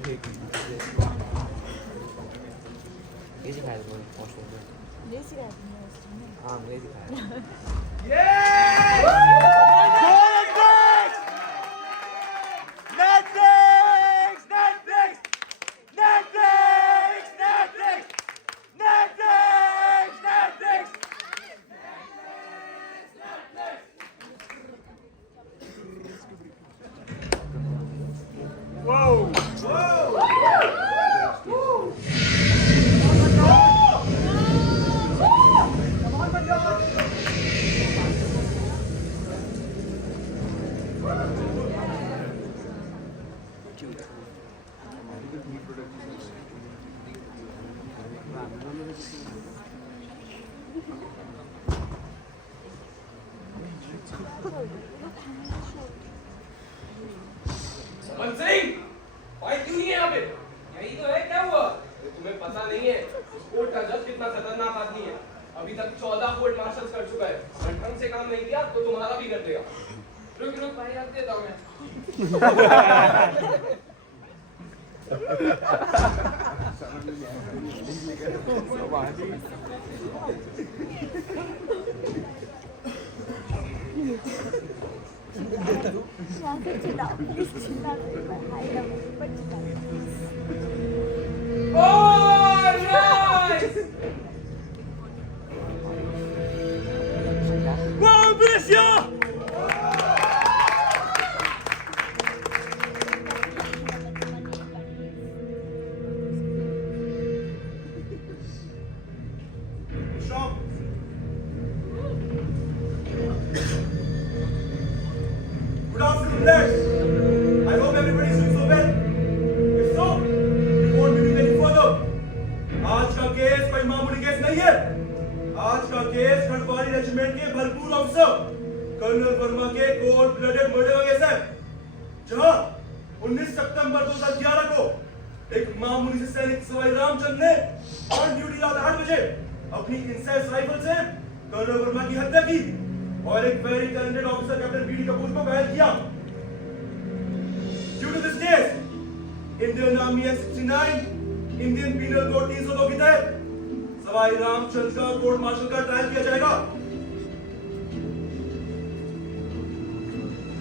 ये दिखाया था पोस्टर पे। ये सिखाया तुमने उसमें? हाँ ये दिखाया। समन सिंह, भाई क्यों नहीं है यहाँ पे? यही तो है, क्या हुआ? तुम्हें पता नहीं है कोर्ट का जज कितना खतरनाक आदमी है। अभी तक 14 कोर्ट मार्शल्स कर चुका है। अगर ढंग से काम नहीं किया तो तुम्हारा भी कर देगा। रुक रुक भाई, रख देता हूँ मैं। यहाँ से चिल्लाओ, प्लीज चिल्ला दो, I love you, but चिल्लाओ। Oh, nice! Wow, Brescia! Stop! Good afternoon, lads. I hope everybody is doing so well. If so, we won't be doing any further. आज का केस कोई मामूली केस नहीं है। आज का केस खंडवारी रेजिमेंट के भरपूर ऑफिसर कर्नल वर्मा के कोल्ड ब्लडेड मर्डर का केस है, जहां 19 सितंबर 2011 को एक मामूली से सैनिक सवाई रामचंद्र ने ऑन ड्यूटी रात 8 बजे अपनी इंसाइज राइफल से कर्नल वर्मा की हत्या की और एक very talented officer captain BD Kapoor को घायल किया। Due to this case, Indian Army Act 69, Indian Penal Code 302 के तहत सवाई रामचंद्र का कोर्ट मार्शल का ट्रायल किया जाएगा।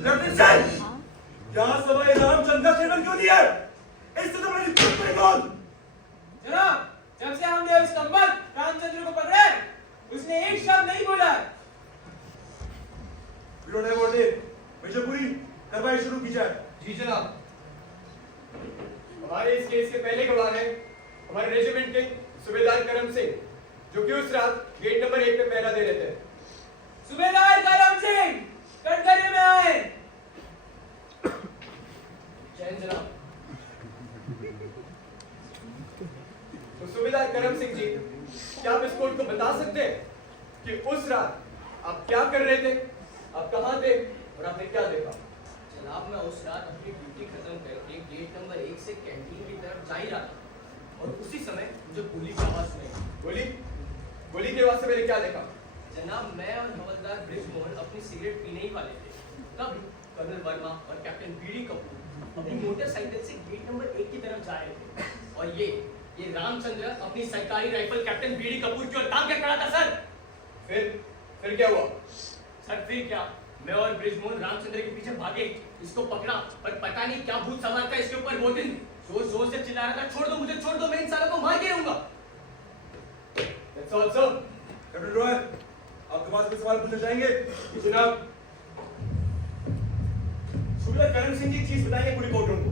लेफ्टिनेंट सिंह, यहाँ सवाई रामचंद्र का स्टेटमेंट क्यों दिया? इससे तो मेरी चुप नहीं बोल। जनाब, जब से हमने उस कंबल रामचंद्र को पकड़ा है, उसने एक शब्द नहीं बोला है। We don't have all day. Major पूरी कार्रवाई शुरू की जाए। जी जनाब। हमारे इस केस के पहले गवाह हैं हमारे रेजिमेंट के सूबेदार करम सिंह, जो कि उस रात गेट नंबर 1 पे पहरा दे रहे थे। सूबेदार करम सिंह, कटघरे में आए। जय जनाब। तो सूबेदार करम सिंह जी, क्या आप इस कोर्ट को बता सकते हैं कि उस रात आप क्या कर रहे थे, आप कहाँ थे और आपने क्या देखा? जनाब, मैं उस रात अपनी ड्यूटी खत्म करके गेट नंबर 1 से कैंटीन की तरफ जा ही रहा था और उसी समय मुझे गोली की आवाज सुनाई। गोली? गोली की आवाज से मैंने क्या देखा? जनाब, मैं और हवलदार ब्रिजमोहन अपनी सिगरेट पीने ही वाले थे, तब कर्नल वर्मा और कैप्टन बीडी कपूर अपनी मोटरसाइकिल से गेट नंबर 1 की तरफ जा रहे थे और ये रामचंद्र अपनी सरकारी राइफल कैप्टन बीडी कपूर की ओर ताक के खड़ा था। सर फिर क्या हुआ? सर फिर क्या, मैं और ब्रिजमोहन रामचंद्र के पीछे भागे, इसको पकड़ा, पर पता नहीं क्या भूत सवार था इसके ऊपर। वो दिन जोर जोर से चिल्ला रहा था, छोड़ दो मुझे, छोड़ दो, मैं इन सालों को मार के रहूंगा। That's all, sir. Captain Roy, आपके पास कुछ सवाल पूछना चाहेंगे? जनाब, सूबेदार करम सिंह जी एक चीज बताएंगे पूरी कोर्ट रूम को।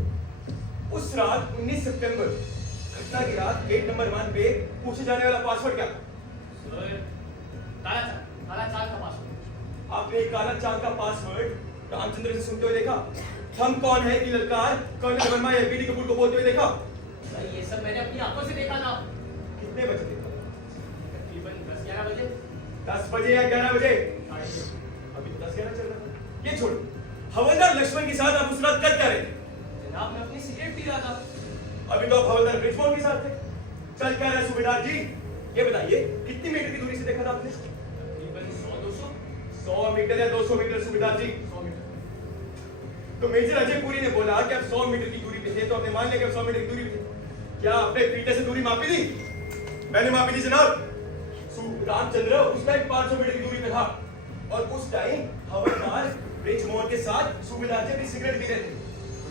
उस रात 19 सितंबर घटना की रात गेट नंबर 1 पे पूछे जाने वाला पासवर्ड क्या था? सर, काला चाल का पासवर्ड। आपने एक काला चाल का पासवर्ड रामचंद्र से सुनते हुए देखा? हम कौन है की ललकार कर्नल वर्मा या बीडी कपूर को बोलते हुए देखा? सर, ये सब मैंने अपनी आंखों से देखा था। कितने बजे देखा? तकरीबन 10-11 बजे। 10 बजे या 11 बजे? अभी तो 10-11 चल रहा था। ये छोड़, हवलदार लक्ष्मण के साथ आप उस रात कर क्या रहे थे? जनाब, मैं अपनी सिगरेट पी रहा था। अभी तो आप हवलदार ब्रिजमोहन के साथ थे। चल क्या रहा सूबेदार जी, ये बताइए कितनी मीटर की दूरी से देखा था आपने? तकरीबन 100-200। 100 मीटर या 200 मीटर सूबेदार जी? 100 मीटर। तो मेजर अजय पुरी ने बोला कि आप 100 मीटर की दूरी पे पे थे तो हमने मान लिया कि 100 मीटर की दूरी पे थे। क्या आपने पीटे से दूरी मापी थी? मैंने मापी थी जनाब। रामचंद्र उस टाइम 500 मीटर की दूरी पे था और उस टाइम हवलदार ब्रिजमोहन के साथ सूबेदार से भी सिगरेट पी रहे थे।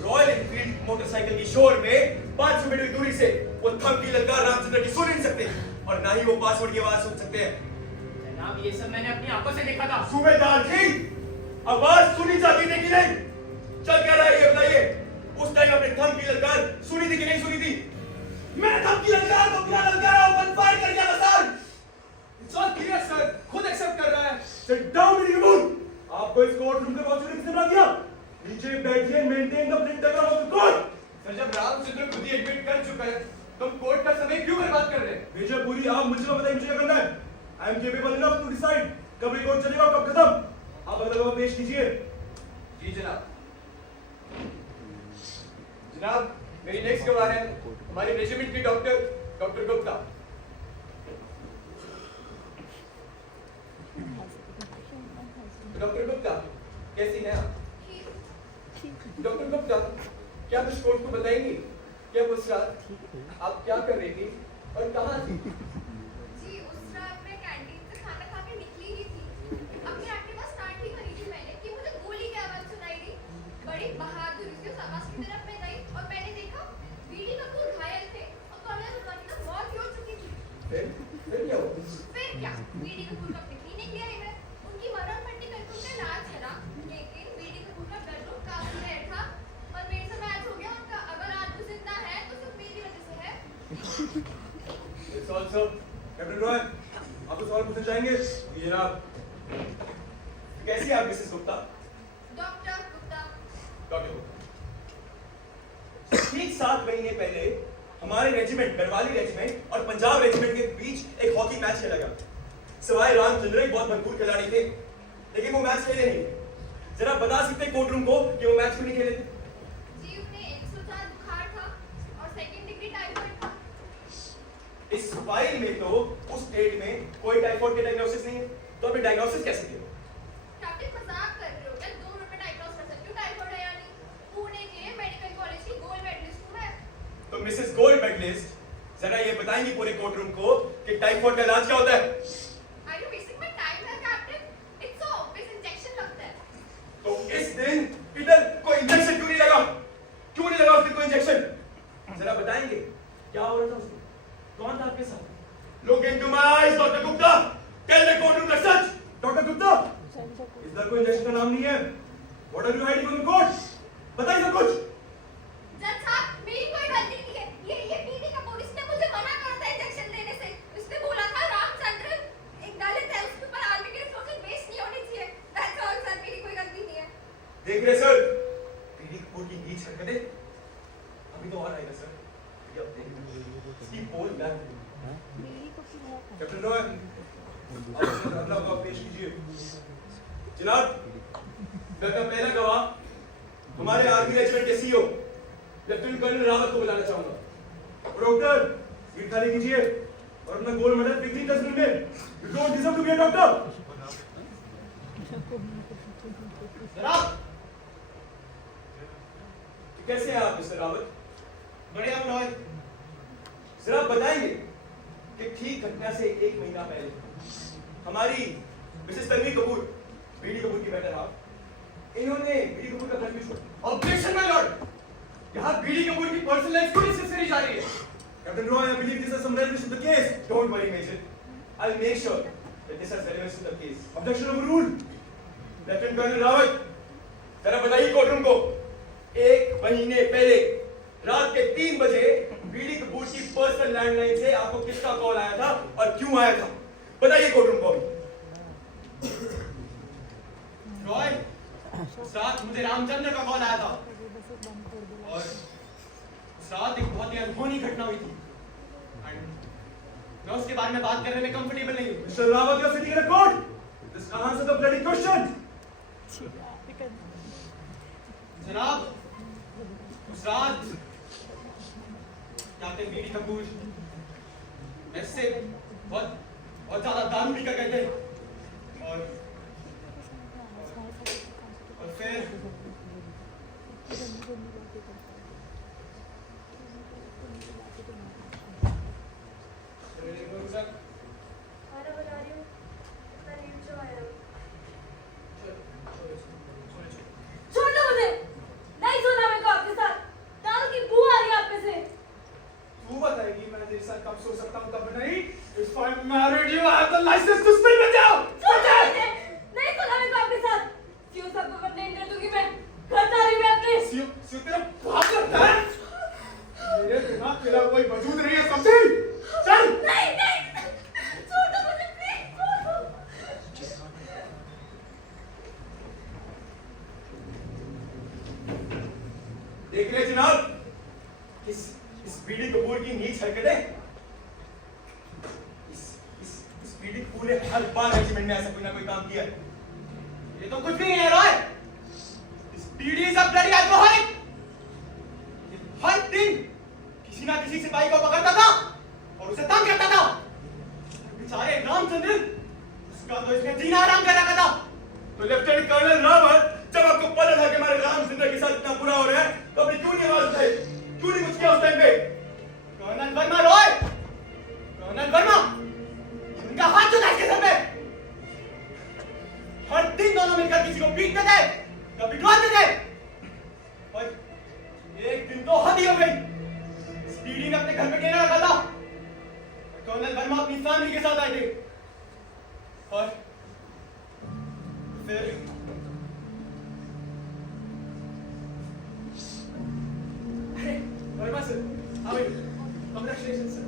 रॉयल एनफील्ड मोटरसाइकिल की शोर में 500 मीटर की दूरी से वो थम की ललकार रामचंद्र की सुन नहीं सकते और ना ही वो पासवर्ड की आवाज सुन सकते हैं। जनाब ये सब मैंने अपनी आंखों से देखा था। सूबेदार जी आवाज सुनी जाती थी कि नहीं? चल क्या रहा है ये बताइए। उस टाइम अपने थम की ललकार सुनी थी कि नहीं सुनी थी? मैंने थम की ललकार को क्या ललकारा ओपन फायर कर दिया था sir. It's all clear sir, खुद एक्सेप्ट कर रहा है। सिट डाउन मेरी कबूल। आपको इस कोर्ट रूम के पहुंचने किसने बना दिया? नीचे बैठिए, maintain the printable of the court. Sir जब रामचंद्र खुद ही एडमिट कर चुका है तो हम कोर्ट का समय क्यों बर्बाद कर रहे हैं? मेजर पूरी आप मुझे बताइए मुझे क्या करना है। I am capable enough to decide कब रिकॉर्ड चलेगा और कब खत्म। आप अगला गवाह पेश कीजिए। जी जनाब। जनाब मेरी नेक्स्ट गवाह है हमारे रेजिमेंट की डॉक्टर गुप्ता। डॉक्टर गुप्ता कैसी हैं आप? डॉक्टर गुप्ता क्या कुछ कोर्ट को बताएंगी क्या उस रात आप क्या कर रही थी और कहाँ थी? जी उस रात मैं कैंटीन से खाना खा के निकली ही थी। अपनी एक्टिवा स्टार्ट ही करी थी मैंने कि मुझे गोली की आवाज सुनाई दी। बड़ी बहादुरी से उस आवाज की तरफ मैं गई और मैंने देखा बीडी कपूर घायल थे और कर्नल रुकनी तो मौत ही हो चुकी थी। फिर क्या हुआ? फिर क्या बीडी कपूर को अपने क्लिनिक ले आई मैं। उनकी मरण पट्टी करके उनका इलाज करा लेकिन बीडी कपूर का बेडरूम काफी रेयर था और मेरे से मैच हो गया उनका। अगर आज वो जिंदा है तो सिर्फ मेरी वजह से है। इट्स ऑल्सो कैप्टन रॉय आप तो सवाल पूछना चाहेंगे? जी जनाब। कैसी है आप Mrs Gupta? Doctor Gupta doctor Gupta ठीक 7 महीने पहले हमारे रेजिमेंट गढ़वाली रेजिमेंट और पंजाब रेजिमेंट के बीच एक हॉकी मैच खेला गया। सिवाय रामचंद्र एक बहुत भरपूर खिलाड़ी थे लेकिन वो मैच खेले नहीं। जरा बता सकते कोर्ट रूम को कि वो मैच क्यों नहीं खेले थे? जी उन्हें 104 बुखार था और सेकंड डिग्री टाइफाइड था। इस फाइल में तो उस डेट में कोई टाइफाइड के डायग्नोसिस नहीं है तो आपने डायग्नोसिस कैसे किया? कैप्टन मजाक कर रहे हो क्या? 2 मिनट में डायग्नोस कर सकती हूँ टाइफाइड है या नहीं। पुणे के मेडिकल कॉलेज की गोल्ड मेडलिस्ट हूँ मैं। तो मिसेस गोल्ड मेडलिस्ट जरा ये बताएंगी पूरे कोर्ट रूम को कि टाइफाइड का इलाज क्या होता है? Are you wasting my time here, Captain? It's so obvious injection लगता है। तो इस दिन इधर कोई इंजेक्शन क्यों नहीं लगा? क्यों नहीं लगा उस दिन कोई इंजेक्शन? जरा बताएंगे क्या हो रहा था उस दिन? कौन था आपके साथ? Look into my eyes, doctor Gupta. Tell the courtroom the such. Doctor Gupta, इधर कोई इंजेक्शन का नाम नहीं है. What are you hiding from the court? बताइए सब कुछ. जज साहब मेरी कोई गलती नहीं है। ये बीडी कपूर इसने मुझे मना करा था इंजेक्शन लेने से। उसने बोला था रामचंद्र एक दलित है उसके ऊपर आर्मी के रिसोर्सेज वेस्ट नहीं होने चाहिए। That's all सर, मेरी कोई गलती नहीं है। देख रहे सर, बीडी कपूर की नीच हरकतें अभी तो और आएगा सर. ये अब देख इसकी बोल क्या है? कैप्टन रॉय आप अगला गवाह पेश कीजिए. जनाब मैं पहला गवाह हमारे आर्मी रेजिमेंट के सीईओ लेफ्टिनेंट कर्नल रावत को बुलाना चाहूंगा. डॉक्टर सीट खाली कीजिए और अपना गोल्ड मेडल पिकनिक डस्टबिन में. You don't deserve to be a doctor. जनाब कैसे हैं आप मिस्टर रावत? बढ़िया मनोज। जरा बताएंगे कि ठीक घटना से 1 महीना पहले हमारी मिसेस तन्वी कपूर बीडी कपूर की बेटर हाफ इन्होंने बीडी कपूर का कंफ्यूज ऑब्जेक्शन माय लॉर्ड। यहाँ बीडी कपूर की पर्सनल लाइफ क्यों नेसेसरी जा रही है? Captain Roy I believe this is some relevance to the case. Don't worry major, I will make sure that this has relevance to the case. Objection overruled. Lieutenant colonel Rawat जरा बताइए court room को 1 महीने पहले रात के 3 बजे बीडी कपूर की personal landline से आपको किसका कॉल आया था और क्यों आया था? बताइए कोर्ट रूम को. रॉय उस रात मुझे रामचंद्र का कॉल आया था और उस रात एक बहुत ही अनहोनी घटना हुई थी एंड मैं उसके बारे में बात करने में कंफर्टेबल नहीं हूँ. Mister Rawat you are sitting in a court. Just answer the bloody question. जनाब उस रात कैप्टन बीडी कपूर ऐसे बहुत ज्यादा दारू पी कर गए थे और फिर तब सो सकता हूँ तब नहीं। If I married you, I have the license to spill with you. नहीं सुना मेरे को आपके साथ। सीओ साहब को कंप्लेंट कर दूंगी मैं। घर जा रही मैं अपने। सीओ तेरा बाप लगता है। मेरे बिना तेरा कोई वजूद नहीं है, समझी? चल। नहीं छोड़ दो मुझे प्लीज, छोड़ दो। देख रहे जनाब, इस बीडी कपूर की नीच हरकतें। इस बीडी कपूर ने हर बार रेजिमेंट में ऐसा कोई ना कोई काम किया है। ये तो कुछ भी नहीं है रॉय। इस BD is a bloody alcoholic. हर दिन किसी ना किसी सिपाही को पकड़ता था और उसे तंग करता था। बेचारे रामचंद्र, उसका तो इसने जीना आराम कर रखा था। तो लेफ्टिनेंट कर्नल रावत, जब आपको पता था कि हमारे रामचंद्र के साथ इतना बुरा हो रहा है, तो आपने क्यों नहीं आवाज उठाई? क्यों नहीं कुछ किया उस टाइम पे? कर्नल वर्मा रॉय, कर्नल वर्मा, उनका हाथ चुका इसके सर पे। हर दिन दोनों मिलकर किसी को पीटते थे, कभी पिटवाते थे। और एक दिन तो हद ही हो गई। स्पीडी ने अपने घर पे डेरा रखा था। कर्नल वर्मा अपनी फैमिली के साथ आए थे। और फिर Verma sir, congratulation sir.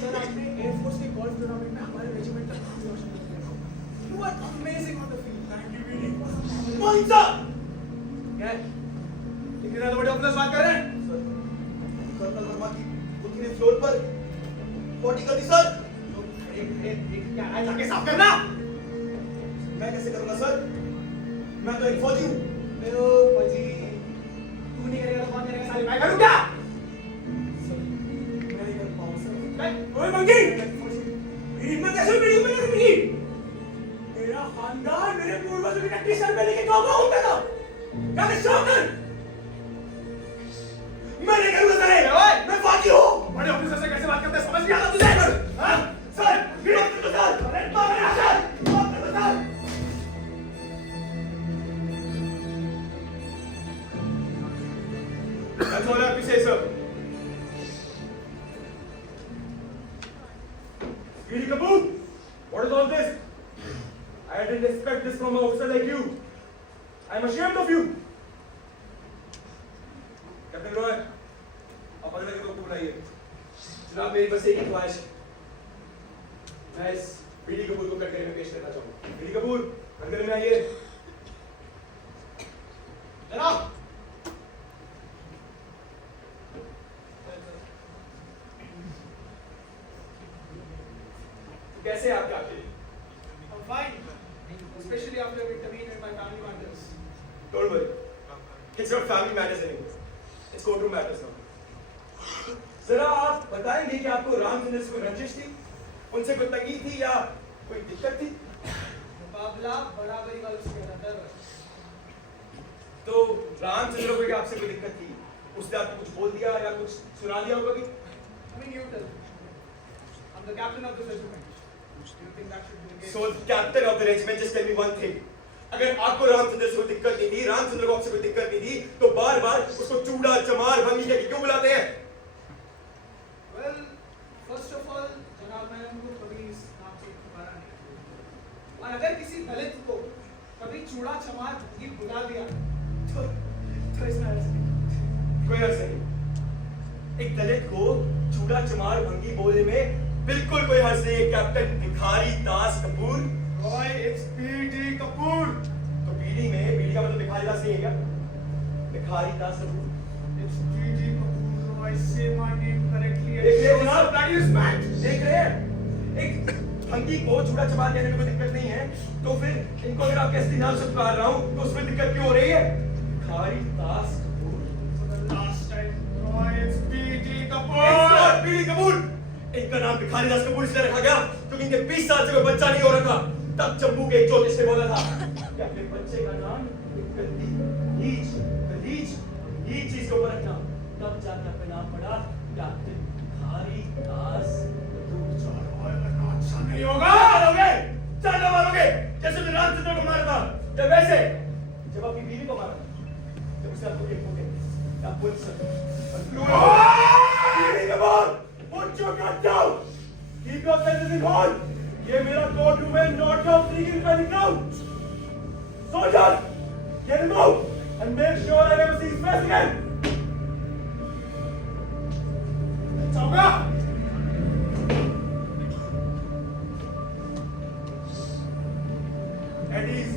Sir आपने एयरफोर्स के गोल्फ टूर्नामेंट में हमारे रेजिमेंट का नाम रोशन किया। You were amazing on the field. Thank you really. कौन सा? क्या है? कितने बड़े ऑफिसर्स बात कर रहे हैं? कर्नल वर्मा की बुद्धि ने फ्लोर पर पॉटी कर दी सर। एक क्या है, जाके साफ करना। मैं कैसे करूंगा सर? मैं तो एक फौजी हूँ। मेरे फौजी, तू नहीं करेगा तो कौन करेगा साले? मैं करूँ क्या? सर, मैं नहीं कर पाऊंगा सर। ओए मंगी, मेरी हिम्मत कैसे मेरी ऊपर रुकी? मेरा खानदान मेरे पूर्वजों की टट्टी सर में लेके गाँव घूमता था। क्या मैं शौकन? मैं नहीं करूंगा सर। मैं फौजी हूँ। बड़े ऑफिसर से कैसे बात करते हैं समझ नहीं आता तुझे? हाँ? सर, मेरे ऑफिसर सर, अरे बाप रे sir, officer sir. That's all I have to say, sir. Giri Kapoor, what is all this? I didn't expect this from an officer like you. I am ashamed of you. Captain Roy, आप अगले को बुलाइए। जनाब, मेरी बस एक ही ख्वाहिश है। मैं इस बीडी कपूर को कटघरे में पेश करना चाहूंगा। गिरी कपूर, कटघरे में आइए। जनाब, कैसे हैं आप captain? I'm fine, especially after we intervene in my family matters. Don't worry. It's not family matters anymore. It's courtroom matters now. जरा आप बताएंगे कि आपको रामचंद्र से कोई रंजिश थी? उनसे कोई तंगी थी या कोई दिक्कत थी? मुकाबला बराबरी वालों से कहना था। तो रामचंद्र को क्या आपसे कोई दिक्कत थी? उसने आपको कुछ बोल दिया या कुछ सुना दिया होगा कि? I mean, you tell me. I'm the captain of this regiment. Do you think that should be the case? So captain of the regiment, just tell me one thing. अगर आपको रामचंद्र से कोई दिक्कत नहीं थी, रामचंद्र को आपसे कोई दिक्कत नहीं थी, तो बार-बार उसको चूड़ा, चमार, भंगी कहकर क्यों बुलाते हैं? Well, first of all, जनाब मैंने उनको कभी इस नाम से पुकारा नहीं। और अगर किसी दलित को कभी चूड़ा चमार भंगी बुला दिया, तो इसमें अर्थ नहीं। कोई अर्थ नहीं। एक दलित को चूड़ा, चमार, भंगी बोलने में बिल्कुल कोई हर्ज नहीं है, कैप्टन भिखारी Das Kapoor. Roy, it's B.D. Kapoor. तो बीडी में बीडी का मतलब भिखारी दास नहीं है क्या? भिखारी Das Kapoor. It's B.D. Kapoor. Roy, say my name correctly. देख रहे हैं जनाब, bloody respect। देख रहे हैं, एक भंगी को चूड़ा चमार कहने में कोई दिक्कत नहीं है, तो फिर इनको अगर आपके असली नाम से पुकार रहा हूँ, तो उसमें दिक्कत क्यों हो रही है? Bhikhari Das Kapoor. For the last time, Roy, it's B.D. It's Kapoor. not BD Kapoor. इनका नाम भिखारी दास कपूर इसलिए रखा गया क्योंकि इनके 20 साल से कोई बच्चा नहीं हो रखा। तब जम्मू के एक ज्योतिष ने बोला था कि अपने बच्चे का नाम गंदी, नीच चीज को रखना। तब जाकर अपना नाम पड़ा कैप्टन भिखारी दास कपूर। अच्छा नहीं होगा। मारोगे, चांदा मारोगे, जैसे तुमने रामचंद्र को मारा था, या वैसे जब अपनी बीवी को मारा, जब उसे आपको देखोगे, आप police Roy! Put your gun down! execution hall. ये मेरा court room है, not your freaking training ground. Soldier, get him out and make sure I never see his face again. जाऊंगा. At ease.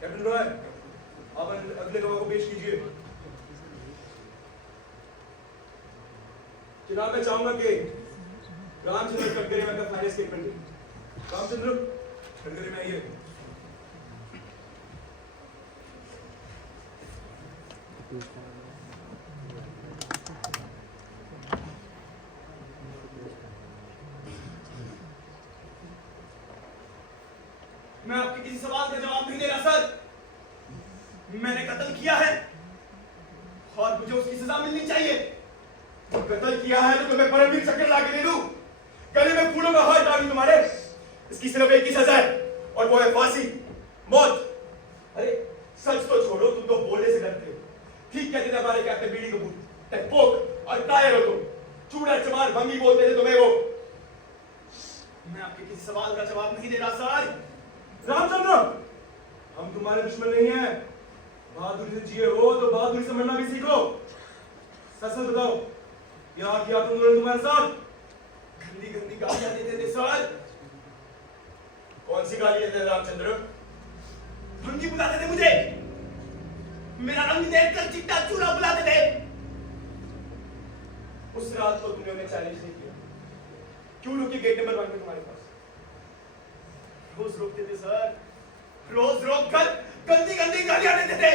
कैप्टन रॉय, आप अगले गवाह को पेश कीजिए। जनाब, मैं चाहूंगा कि रामचंद्र कटघरे में फाइनल स्टेटमेंट दे। रामचंद्र कटघरे में आइए। मैं आपके किसी सवाल का जवाब नहीं दे रहा सर। मैंने कत्ल किया है और मुझे उसकी सजा मिलनी चाहिए। तो कत्ल किया है तो तुम्हें परमवीर चक्कर ला के दे दूं, गले में फूलों का हार डालूं तुम्हारे। इसकी सिर्फ एक ही सजा है और वो है फांसी, मौत। अरे सच तो छोड़ो, तुम तो बोलने से डरते हो। ठीक कहते थे हमारे कैप्टन बीडी कपूर, टकपोक और कायर हो तुम। चूड़ा चमार भंगी बोलते थे तुम्हें वो। मैं आपके किसी सवाल का जवाब नहीं दे रहा सर। रामचंद्र, हम तुम्हारे दुश्मन नहीं हैं। बहादुरी से जिए हो तो बहादुरी से मरना भी सीखो। सच सच बताओ, क्या किया तुमने तुम्हारे साथ? गंदी गंदी गालियां देते थे सर। कौन सी गाली देते थे रामचंद्र? भंगी बुलाते थे मुझे। मेरा रंग देखकर चिट्टा चूड़ा बुलाते थे। उस रात को तुमने उन्हें चैलेंज नहीं किया, क्यों रुके गेट नंबर 1 पे तुम्हारे पास? रोज रोकते थे सर, रोज रोक कर गंदी गंदी गालियां देते थे।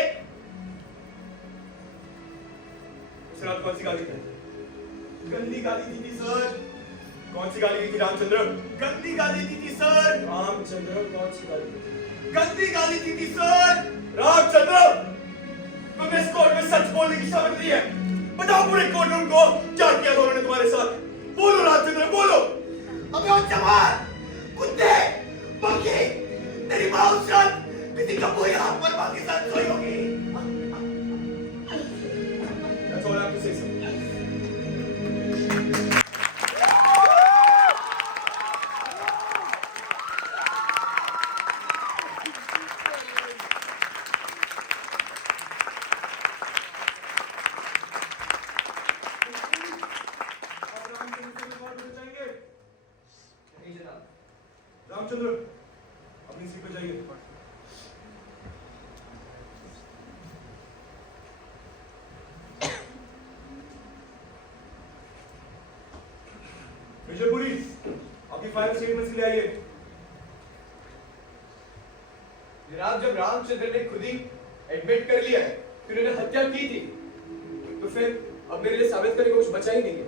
उस रात कौन सी गाली थी? गंदी गाली दी थी सर। कौन सी गाली दी थी रामचंद्र? गंदी गाली दी थी सर। रामचंद्र, कौन सी गाली दी थी? गंदी गाली दी थी सर। रामचंद्र, तुमने इस कोर्ट में सच बोलने की शपथ ली है। बताओ पूरे कोर्ट रूम को क्या किया था उन्होंने तुम्हारे साथ। बोलो रामचंद्र, बोलो। अबे ओ जवान, कुत्ते, बंकी, तेरी माँ उस रात किसी कपूर यहाँ पर माँ के साथ सोई होगी। That's all I have to say, sir. Ramchandra, अपनी सीट पे जाइए। विजयपुरी, अपनी फाइनल स्टेटमेंट के लिए आइए। जनाब, जब रामचंद्र ने खुद ही एडमिट कर लिया है कि उन्होंने हत्या की थी, तो फिर अब मेरे लिए साबित करने को कुछ बचा ही नहीं है।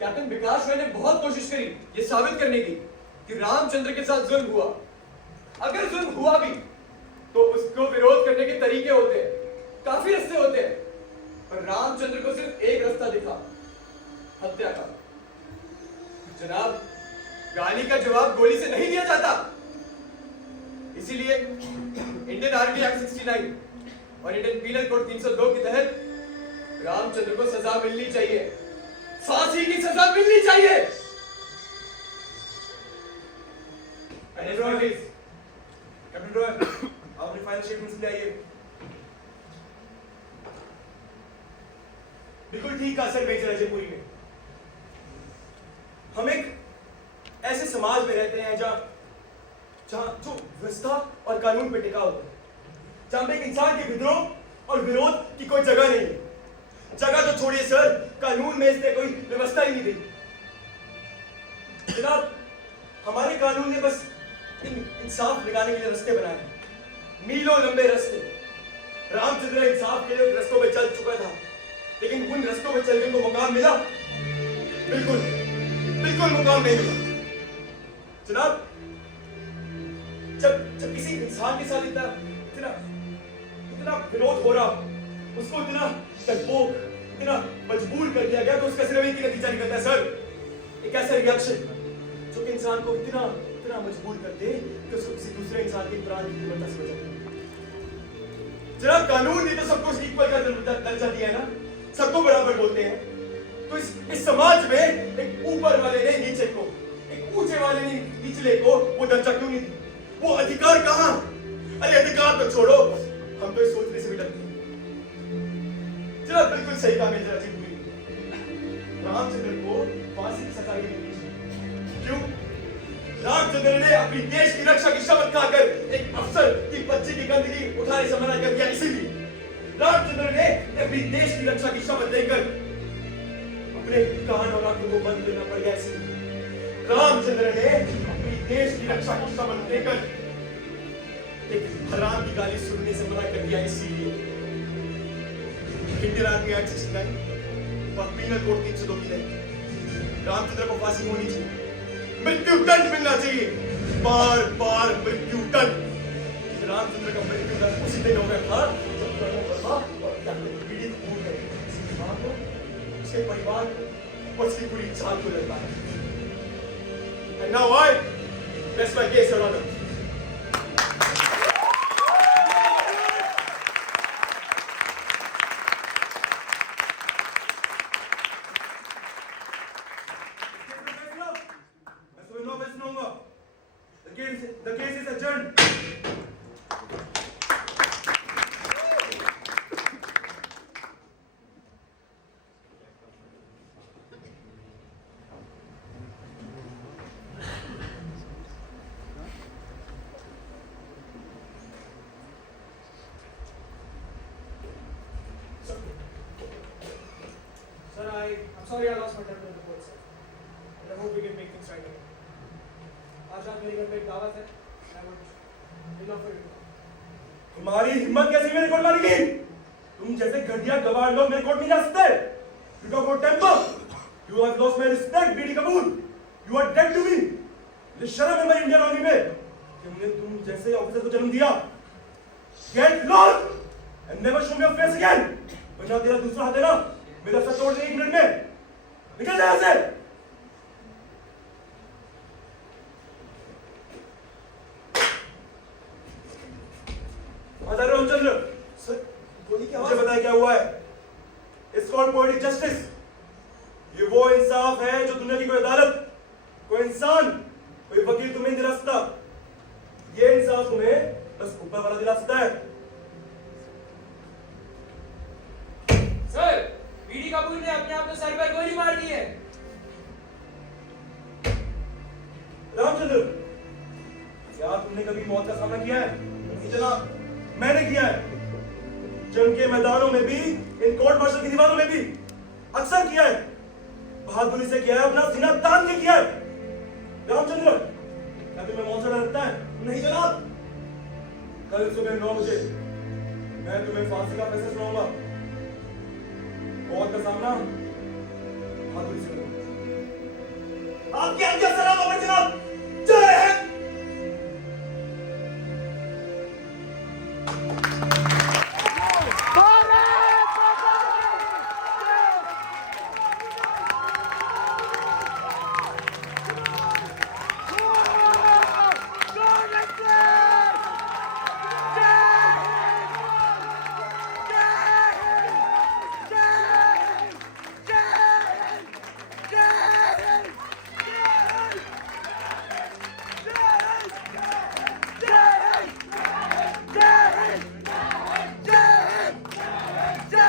कैप्टन विकास रॉय ने बहुत कोशिश करी ये साबित करने की कि रामचंद्र के साथ जुल्म हुआ। अगर जुल्म हुआ भी तो उसको विरोध करने के तरीके होते हैं, काफी रास्ते होते हैं, पर रामचंद्र को सिर्फ एक रास्ता दिखा, हत्या का। जनाब, गाली का जवाब गोली से नहीं दिया जाता। इसीलिए इंडियन आर्मी एक्ट 69 और इंडियन पीनल कोड 302 के तहत रामचंद्र को सजा मिलनी चाहिए, फांसी की सजा मिलनी चाहिए। Captain Roy, please. Captain Roy, आप अपनी फाइनल स्टेटमेंट ले आइए। बिल्कुल ठीक कहा सर मेजर अजय पुरी ने। हम एक ऐसे समाज में रहते हैं जहां जो व्यवस्था और कानून पे टिका होता है, जहां पे एक इंसान के विद्रोह और विरोध की कोई जगह नहीं है। जगह तो छोड़िए सर, कानून में इसने कोई व्यवस्था ही नहीं दी। जनाब, हमारे कानून ने बस इंसाफ लगाने के लिए रास्ते बनाए, मीलों लंबे रास्ते। रामचंद्र इंसाफ के लिए रास्तों में चल चुका था, लेकिन उन रास्तों में चलने को मुकाम मिला? बिल्कुल बिल्कुल मुकाम नहीं मिला। जनाब, जब किसी इंसान के साथ इतना विरोध हो रहा, उसको इतना डरपोक, इतना मजबूर कर दिया गया, तो उसका सिर्फ एक ही नतीजा निकलता है सर, एक ऐसा रिएक्शन जो कि इंसान को इतना मजबूर कर दे कि उसको किसी दूसरे इंसान के प्राण की कीमत समझ आए। जनाब कानून ने तो सबको इक्वल का दर्जा दिया है ना, सबको बराबर बोलते हैं। तो इस समाज में एक ऊपर वाले ने नीचे को, एक ऊंचे वाले ने निचले को वो दर्जा क्यों नहीं दी? वो अधिकार कहाँ? अरे अधिकार तो छोड़ो, हम तो इस सोचने से भी डरते हैं। जनाब बिल्कुल सही कहा मेजर अजीत हुई, रामचंद्र को फांसी की सजा मिली। क्यों? रामचंद्र ने अपनी देश की रक्षा की शपथ खाकर एक अफसर की बच्ची की गंदगी उठाने से मना कर दिया। इसीलिए रामचंद्र ने अपनी देश की रक्षा की शपथ देकर अपने कान और आंखों को बंद करना पड़ गया। इसीलिए रामचंद्र ने अपनी देश की रक्षा की शपथ देकर एक हराम की गाली सुनने से मना कर दिया। इसीलिए इंडियन आर्मी एक्ट 69 और पीनल कोड 302 की है, रामचंद्र को फांसी होनी चाहिए, मृत्यु दंड मिलना चाहिए, बार बार मृत्यु दंड। रामचंद्र का मृत्यु दंड उसी दिन हो गया था जब कर्नल वर्मा और कैप्टन बीडी कपूर ने उसकी मां को, उसके परिवार को और उसकी पूरी जान को लड़ाया। And now I rest my case, Your Honor. The case is adjourned. Sir, I'm sorry I lost my temper in the court, sir. But I hope we can make things right again. आज रात मेरे घर पे एक दावत है। I would love for you to come. तुम्हारी हिम्मत कैसे मेरे कोर्ट मारेगी? तुम जैसे घटिया गवार लोग मेरे कोर्ट में जा सकते? You talk about temper. You have lost my respect, BD Kapoor. You are dead to me. मुझे शर्म है मेरी इंडियन आर्मी में कि हमने तुम जैसे ऑफिसर को जन्म दिया। Get lost and never show me your face again. वरना तेरा दूसरा हाथ है ना, मेरा सर तोड़ दे 1 मिनट में। निकल जा यहाँ से। रामचंद्र सर, गोली क्या? मुझे बताया क्या हुआ है? It's called poetic justice. ये वो इंसाफ है जो दुनिया की कोई अदालत, कोई इंसान, कोई वकील तुम्हें नहीं दिला सकता। ये इंसाफ तुम्हें बस ऊपर वाला दिला सकता है। सर, बीडी कपूर ने अपने आप को सर पर गोली मार दी है। रामचंद्र, क्या तुमने कभी मौत का सामना किया है? नहीं जनाब, मैंने किया है। जंग के मैदानों में भी, इन कोर्ट मार्शल की दीवारों में भी अक्सर किया है। बहादुरी से किया है, अपना सीना तान के किया है। रामचंद्र, क्या तुम्हें मौत से डर लगता है? नहीं जनाब। कल सुबह 9 बजे मैं तुम्हें फांसी का फैसला सुनाऊंगा। मौत का सामना बहादुरी से करूंगा। आपकी आज्ञा सलाम अमर जनाब।